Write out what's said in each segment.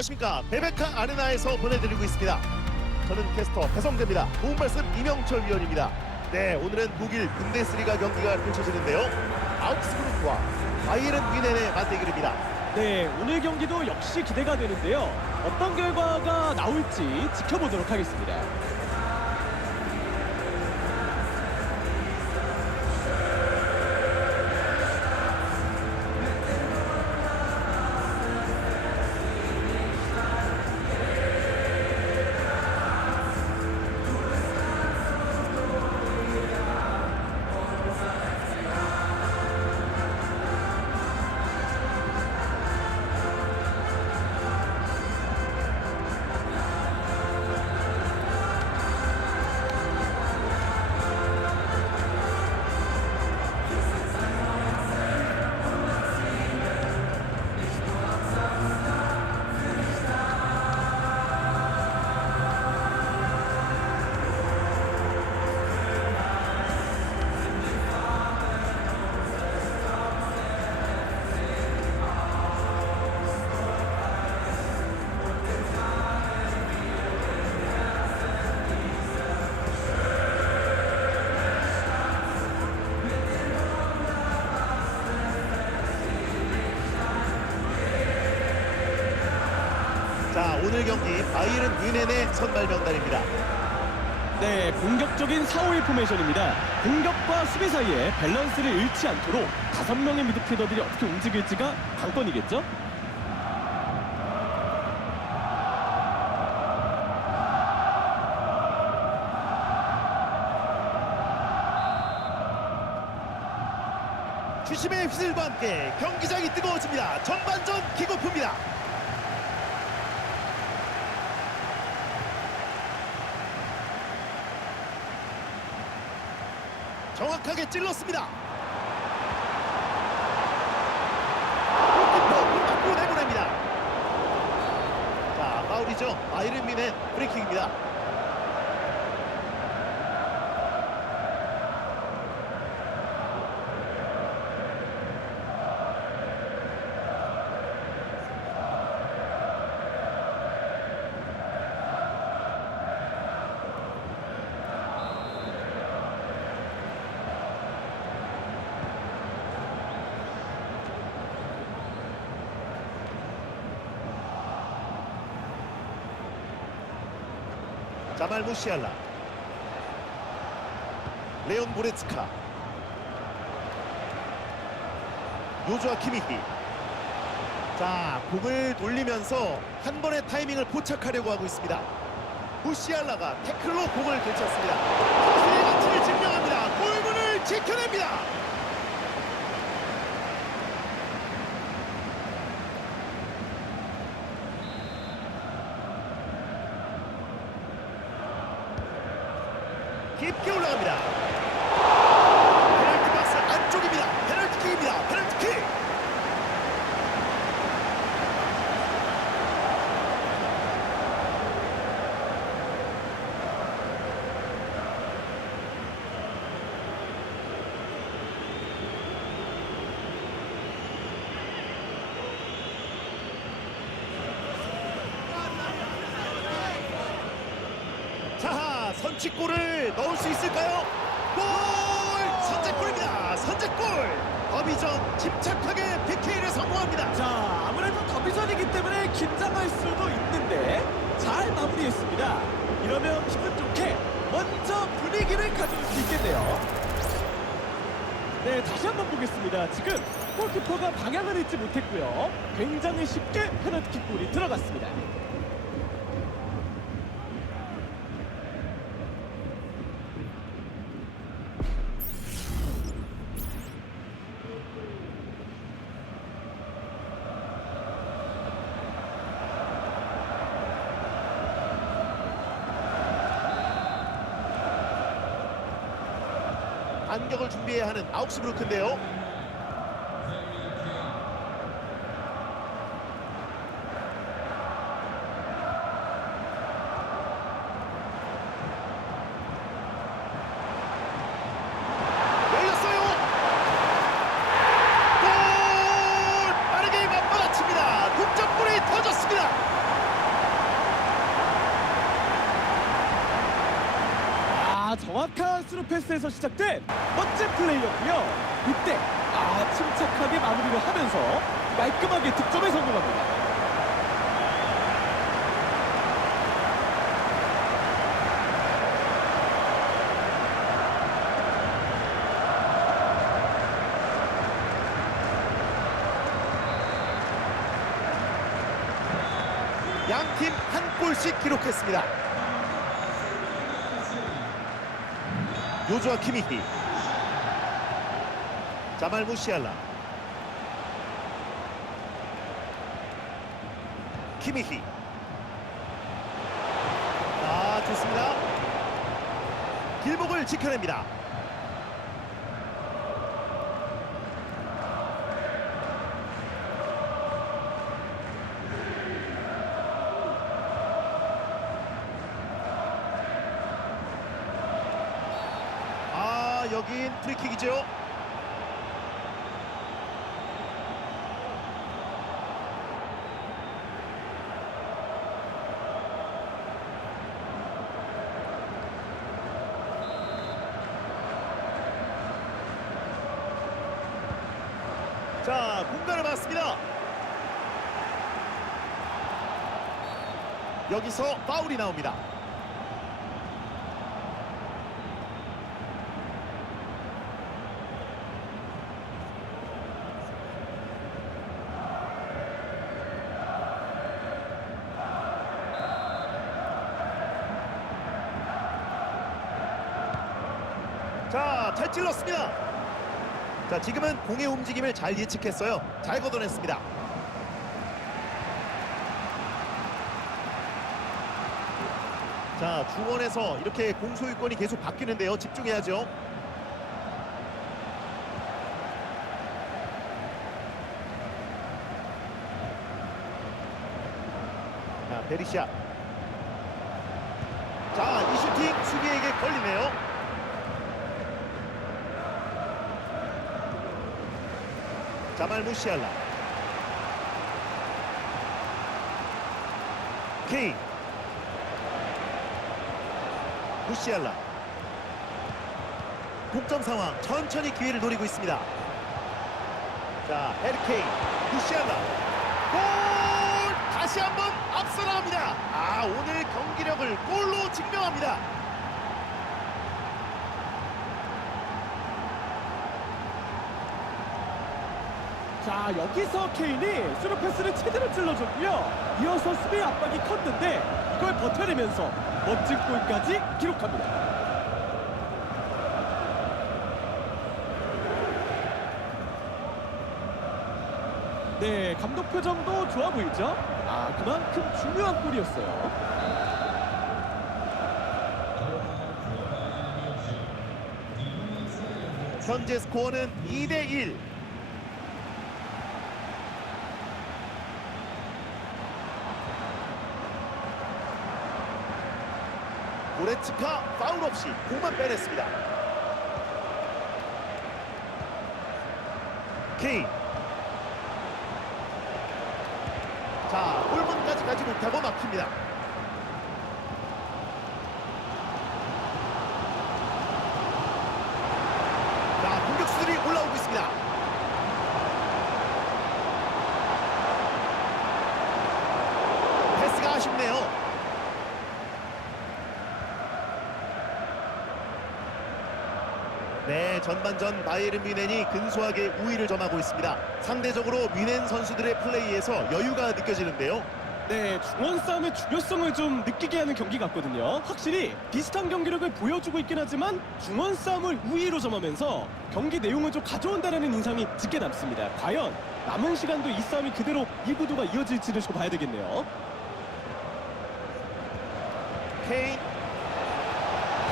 안녕하십니까 베베카 아레나에서 보내드리고 있습니다. 저는 캐스터 배성재입니다. 도움 말씀 이명철 위원입니다. 네 오늘은 독일 분데스리가 경기가 펼쳐지는데요. 아우크스부르크와 바이에른 뮌헨의 맞대결입니다. 네, 오늘 경기도 역시 기대가 되는데요. 어떤 결과가 나올지 지켜보도록 하겠습니다. 바이에른 뮌헨의 선발 명단입니다. 네, 공격적인 4-5-1 포메이션입니다. 공격과 수비 사이에 밸런스를 잃지 않도록 다섯 명의 미드필더들이 어떻게 움직일지가 관건이겠죠? 주심의 휘슬과 함께 경기장이 뜨거워집니다. 전반전 킥오프입니다. 정확하게 찔렀습니다. 골키퍼 내보냅니다. 자, 파울이죠. 바이른 뮌헨 프리킥입니다. 자말 무시알라. 레온 모레츠카. 요조아 키미히. 자 공을 돌리면서 한 번의 타이밍을 포착하려고 하고 있습니다. 무시알라가 태클로 공을 되쳤습니다 그의 가치를 증명합니다 골문을 지켜냅니다 깊게 올라갑니다. 페널티 박스 안쪽입니다. 페널티킥입니다. 페널티킥. 자, 선취골을 넣을 수 있을까요? 골! 선제골입니다. 선제골. 더비전 침착하게 PK를 성공합니다. 자, 아무래도 더비전이기 때문에 긴장할 수도 있는데 잘 마무리했습니다. 이러면 기분 좋게 먼저 분위기를 가져올 수 있겠네요. 네, 다시 한번 보겠습니다. 지금 골키퍼가 방향을 잃지 못했고요. 굉장히 쉽게 페널티킥 골이 들어갔습니다. 반격을 준비해야 하는 아욱스부르크인데요. 열렸어요. 골! 빠르게 맞받아칩니다. 동점골이 터졌습니다. 스루 패스에서 시작된 멋진 플레이였고요. 이때 아 침착하게 마무리를 하면서 깔끔하게 득점에 성공합니다. 양팀 한 골씩 기록했습니다. 요조아 키미히 자말 무시알라 키미히 아 좋습니다. 길목을 지켜냅니다. 프리킥이죠. 자 공간을 맞습니다. 여기서 파울이 나옵니다. 자, 잘 찔렀습니다. 자, 지금은 공의 움직임을 잘 예측했어요. 잘 걷어냈습니다. 자, 중원에서 이렇게 공 소유권이 계속 바뀌는데요. 집중해야죠. 자, 베리시아. 자, 이 슈팅 수비에게 걸리네요. 자말 무시알라. 케인. 무시알라. 동점 상황 천천히 기회를 노리고 있습니다. 자 해리 케인. 무시알라. 골! 다시 한번 앞서 나갑니다. 아 오늘 경기력을 골로 증명합니다 자 여기서 케인이 스루 패스를 제대로 찔러줬고요. 이어서 수비 압박이 컸는데 이걸 버텨내면서 멋진 골까지 기록합니다. 네, 감독 표정도 좋아 보이죠? 아, 그만큼 중요한 골이었어요. 현재 스코어는 2대1 고레츠카 파울 없이 공만 빼냈습니다. 케인. 자 골문까지 가지 못하고 막힙니다 자 공격수들이 올라오고 있습니다 패스가 아쉽네요 네, 전반전 바이에른 뮌헨이 근소하게 우위를 점하고 있습니다. 상대적으로 뮌헨 선수들의 플레이에서 여유가 느껴지는데요. 네, 중원 싸움의 중요성을 좀 느끼게 하는 경기 같거든요. 확실히 비슷한 경기력을 보여주고 있긴 하지만 중원 싸움을 우위로 점하면서 경기 내용을 좀 가져온다는 인상이 짙게 남습니다. 과연 남은 시간도 이 싸움이 그대로 이 구도가 이어질지를 좀 봐야 되겠네요. 케인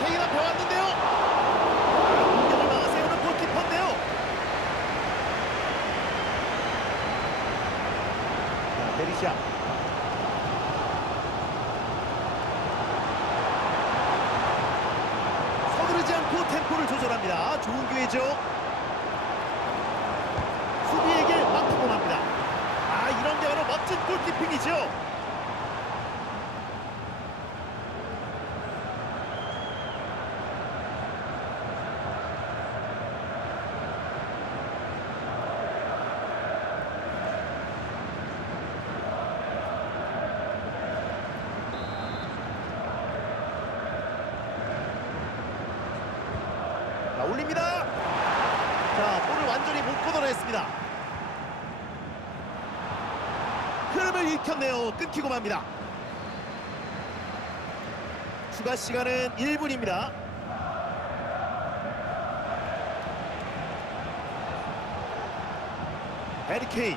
케인 앞에 왔는데요. 아, 공격을 막아세우는 골키퍼인데요. 자, 베리시아 서두르지 않고 템포를 조절합니다. 좋은 기회죠. 수비에게 막히고 맙니다. 아 이런 게 바로 멋진 골키핑이죠. 올립니다. 자, 볼을 완전히 못 걷어냈습니다. 흐름을 읽혔네요. 끊기고 맙니다. 추가 시간은 1분입니다. 해리 케인.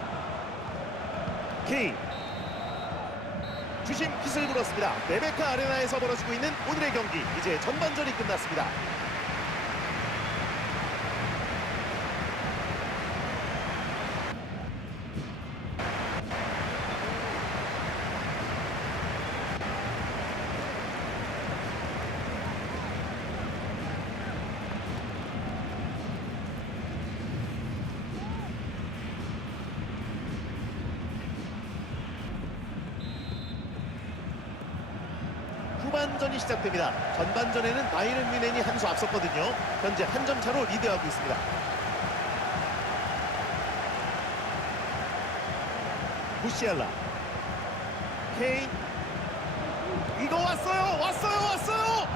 주심 핏을 불었습니다. 레베카 아레나에서 벌어지고 있는 오늘의 경기 이제 전반전이 끝났습니다. 후반전이 시작됩니다. 전반전에는 바이른 뮌헨이 한 수 앞섰거든요. 현재 한 점 차로 리드하고 있습니다. 무시알라 케인 이거 왔어요 왔어요 왔어요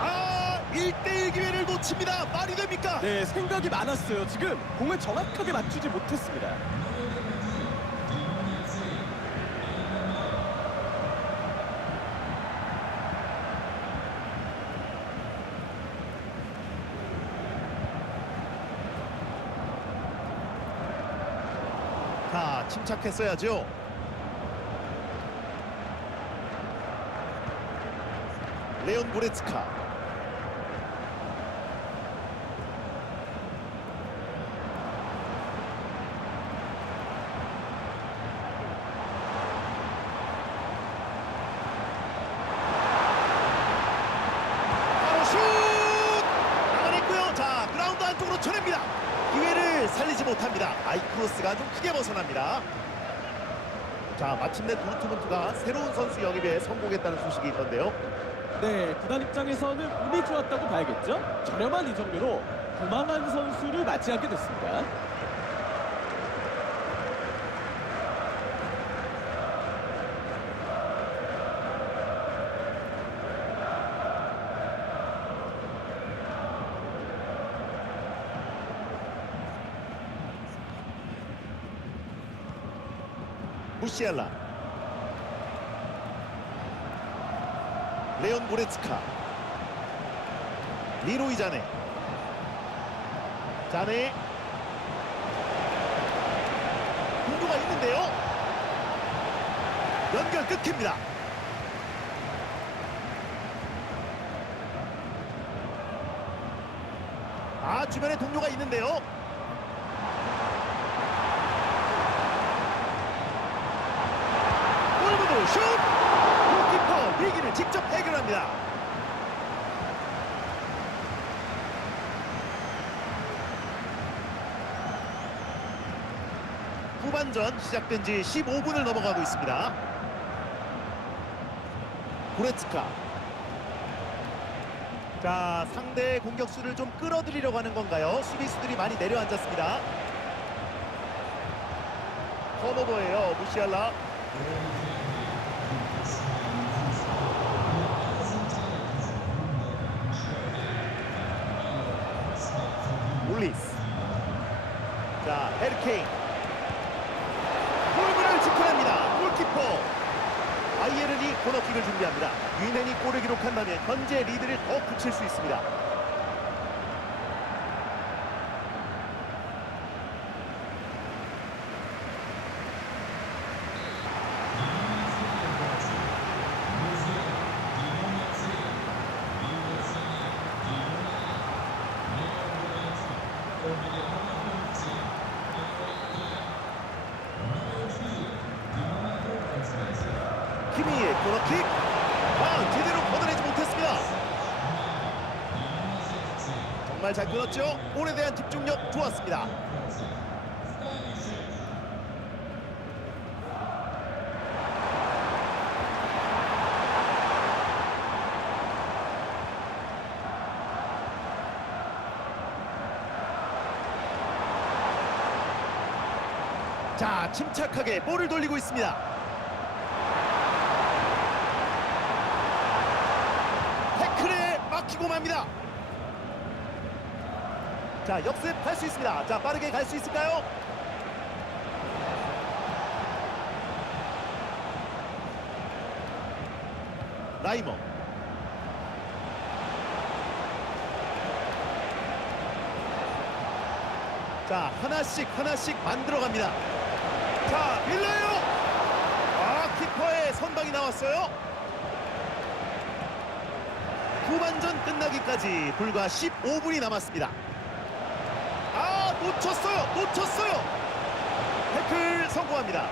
아 1대1 기회를 놓칩니다 말이 됩니까 네, 생각이 많았어요. 지금 공을 정확하게 맞추지 못했습니다. 자 침착했어야죠 레온 고레츠카 바로 슛! 막아냈고요. 자, 그라운드 안쪽으로 쳐냅니다. 살리지 못합니다. 아이크로스가 좀 크게 벗어납니다. 자, 마침내 도르트문트가 새로운 선수 영입에 성공했다는 소식이 있던데요. 네, 구단 입장에서는 운이 좋았다고 봐야겠죠. 저렴한 이적료로 구망한 선수를 맞이하게 됐습니다. 무시엘라. 레온 모레츠카. 리로이 자네. 자네. 공도가 있는데요. 연결 끊깁니다. 아 주변에 동료가 있는데요 골문으로 슛! 위기를 직접 해결합니다. 후반전 시작된 지 15분을 넘어가고 있습니다. 고레츠카. 자, 상대 공격수를 좀 끌어들이려고 하는 건가요? 수비수들이 많이 내려앉았습니다. 턴오버예요, 무시알라. 올리스 자 헤르케인 골문을 지켜냅니다 골키퍼 아이에른이 코너킥을 준비합니다. 윈헨이 골을 기록한다면 현재 리드를 더 굳힐 수 있습니다 키미의 코너킥 아 제대로 걷어내지 못했습니다 정말 잘 끊었죠? 볼에 대한 집중력 좋았습니다. 자 침착하게 볼을 돌리고 있습니다 태클에 막히고 맙니다 자 역습 갈수 있습니다. 자 빠르게 갈 수 있을까요? 라이머 자 하나씩 하나씩 만들어갑니다. 자 밀러요. 아 키퍼의 선방이 나왔어요. 후반전 끝나기까지 불과 15분이 남았습니다. 아 놓쳤어요 놓쳤어요. 태클 성공합니다.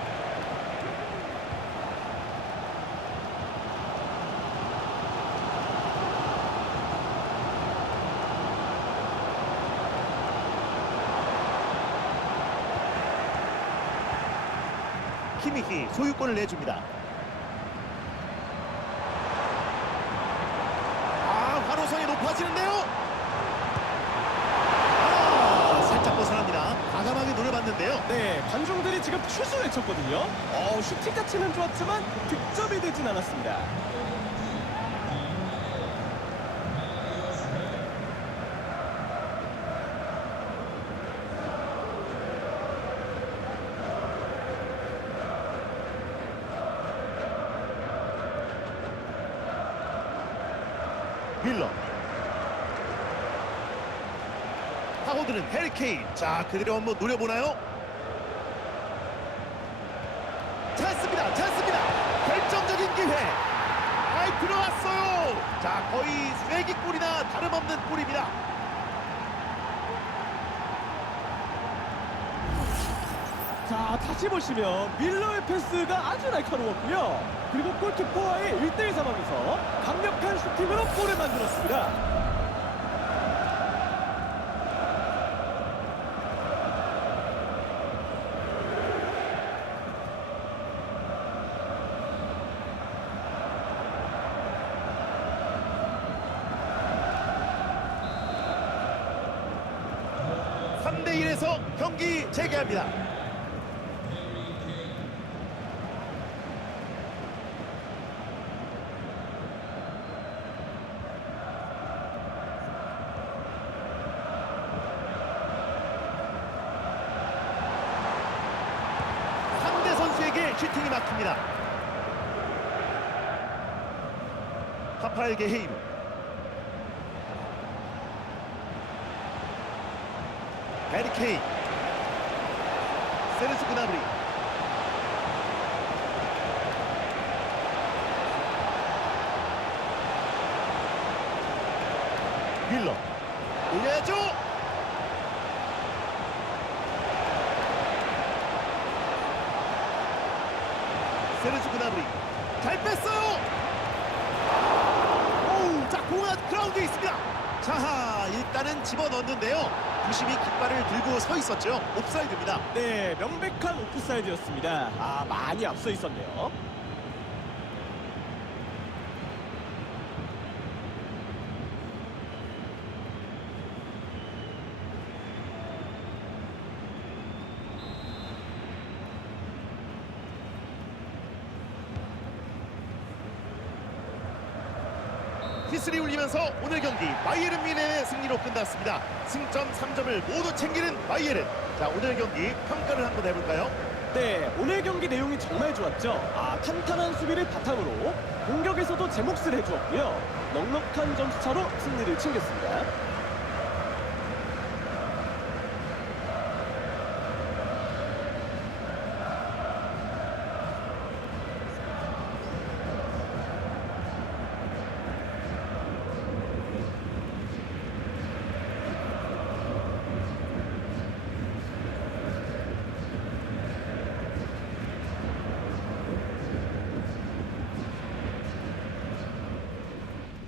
키미히 소유권을 내줍니다 아 환호성이 높아지는데요 아, 살짝 벗어납니다. 과감하게 노려봤는데요. 네, 관중들이 지금 추수 외쳤거든요. 어, 슈팅 자체는 좋았지만 득점이 되진 않았습니다. 밀러. 파고드는 해리케인. 자, 그대로 한번 노려보나요? 찬스입니다. 찬스입니다. 결정적인 기회. 아이 들어왔어요. 자, 거의 쐐기골이나 다름없는 골입니다. 자, 다시 보시면 밀러의 패스가 아주 날카로웠고요. 그리고 골키퍼와의 1대1 상황에서 강력한 슈팅으로 골을 만들었습니다. 삼대 1에서 경기 재개합니다. 상대 선수에게 슈팅이 막힙니다. 헤이루. 해리 케인. 세르스 그나브리. 밀러. 올려야죠. 세르스 그나브리. 잘 뺐어요. 오우, 자 공은 그라운드에 있습니다. 자, 일단은 집어넣었는데요. 부심이 깃발을 들고 서 있었죠. 옵사이드입니다. 네, 명백한 오프사이드였습니다. 아, 많이 앞서 있었네요. 휘슬 이 울리면서 오늘 경기 바이에른 뮌헨의 승리로 끝났습니다. 승점 3점을 모두 챙기는 바이에른. 자, 오늘 경기 평가를 한번 해볼까요? 네, 오늘 경기 내용이 정말 좋았죠. 아, 탄탄한 수비를 바탕으로 공격에서도 제 몫을 해주었고요. 넉넉한 점수차로 승리를 챙겼습니다.